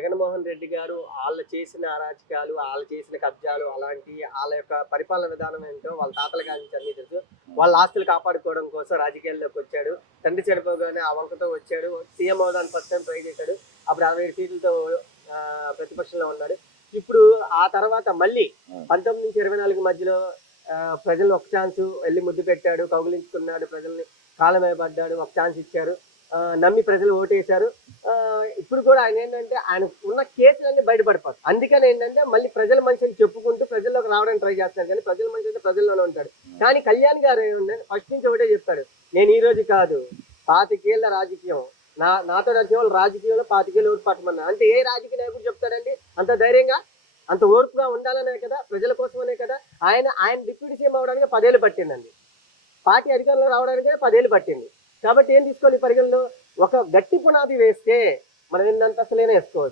జగన్మోహన్ రెడ్డి గారు వాళ్ళు చేసిన అరాచకాలు, వాళ్ళు చేసిన కబ్జాలు అలాంటి వాళ్ళ యొక్క పరిపాలన విధానం ఏంటో వాళ్ళ తాతల కాడి నుంచి అన్నీ తెలుసు. వాళ్ళ ఆస్తులు కాపాడుకోవడం కోసం రాజకీయాల్లోకి వచ్చాడు. తండ్రి చనిపోగానే ఆ వంకతో వచ్చాడు. సీఎం అవడానికి ఫస్ట్ టైం ట్రై చేశాడు. అప్పుడు 67 సీట్లతో ప్రతిపక్షంలో ఉన్నాడు. ఇప్పుడు ఆ తర్వాత మళ్ళీ 19 నుంచి 24 మధ్యలో ప్రజలను ఒక ఛాన్స్ వెళ్ళి ముద్దు పెట్టాడు, కౌగిలించుకున్నాడు, ప్రజల్ని కాళ్ళ మీద పడ్డాడు, ఒక ఛాన్స్ ఇచ్చారు. నమ్మి ప్రజలు ఓటేశారు. ఇప్పుడు కూడా ఆయన ఏంటంటే ఆయన ఉన్న కేసులన్నీ బయటపడిపోతాయి. అందుకని ఏంటంటే మళ్ళీ ప్రజల మనిషిని చెప్పుకుంటూ ప్రజల్లోకి రావడానికి ట్రై చేస్తాడు. కానీ ప్రజల మనిషి అయితే ప్రజల్లోనే ఉంటాడు. కానీ కళ్యాణ్ గారు ఏంటంటే ఫస్ట్ నుంచి ఒకటే చెప్తాడు, నేను ఈ రోజు కాదు 25 ఏళ్ల రాజకీయం, నాతో నచ్చిన వాళ్ళు రాజకీయంలో 25 ఏళ్ళు ఓటు పట్టమన్నా. అంటే ఏ రాజకీయ నాయకుడు చెప్తాడండి అంత ధైర్యంగా? అంత ఓర్పుగా ఉండాలనే కదా, ప్రజల కోసమనే కదా. ఆయన డిప్యూటీ సీఎం అవడానికి 10 ఏళ్ళు పట్టిందండి. పార్టీ అధికారంలో రావడానికి 10 ఏళ్ళు పట్టింది. కాబట్టి ఏం తీసుకోవాలి పరిగణలో? ఒక గట్టి పునాది వేస్తే మనం ఎన్నంతస్తులైనా వేసుకోవచ్చు.